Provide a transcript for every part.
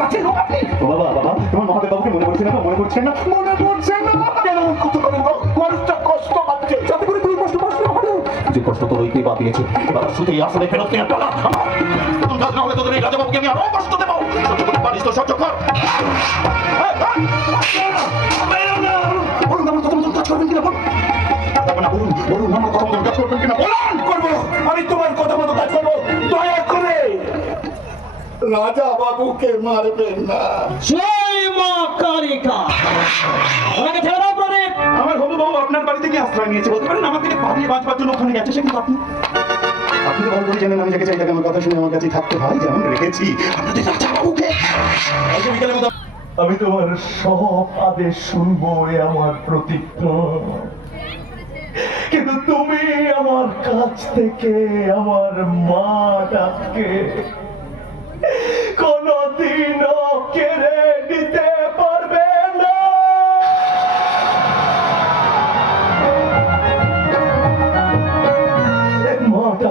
আছে লোক আপনি বাবা বাবা তোমার মহাদেব বাবুকে মনে পড়ছে না মনে পড়ছে না মনে পড়ছে না কেন কত করে মানুষটা কষ্ট পাচ্ছে যাতে করে তুই কষ্ট পাস না যে কষ্ট তোর ওইকে বা দিয়েছে এবার শুধু এই আসলে ফেরত নিয়ে টাকা কাজ না হলে তোদের এই রাজাবাবুকে আমি আরও কষ্ট দেবো সহ্য করতে পারিস তো সহ্য কর বলুন আমার কথা মতন কাজ করবেন কিনা বলুন বলুন আমার কথা মতন কাজ করবেন কিনা বলুন করব আমি তোমার কথা মতো কাজ রাজা বাবুকে মারবেন না। জয় মা কালিকা। ওনাকে ছেড়ে দাও প্রদীপ। আমার হবু বাবু আপনার বাড়িতে গিয়ে আশ্রয় নিয়েছে। বলতে পারেন আমার থেকে পালিয়ে বাঁচবার জন্য ওখানে গেছে সে কিন্তু আপনি। আপনি তো ভালো করে জানেন আমি যাকে চাই তাকে আমার কথা শুনে আমার কাছে থাকতে হয় যেমন রেখেছি। আপনাদের রাজা বাবুকে। আমি তোমার সব আদেশ শুনব এ আমার প্রতিজ্ঞা। কিন্তু তুমি আমার কাছ থেকে আমার মা ডাককে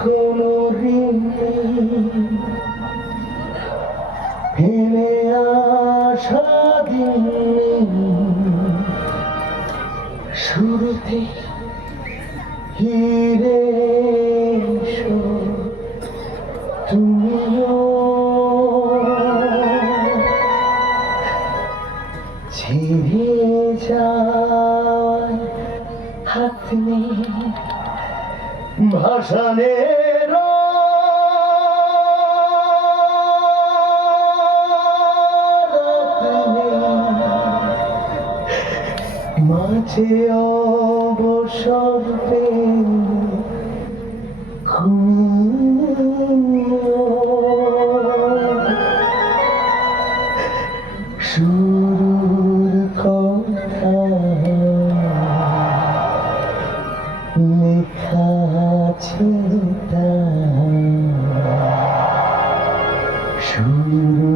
কোনো ফেলে আসা দিন শুরুতে তুমিও ছিঁড়ে যায় হাত নেই ভাসানের মাঝে অবসর শুরুর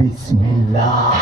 বিসমিল্লাহ।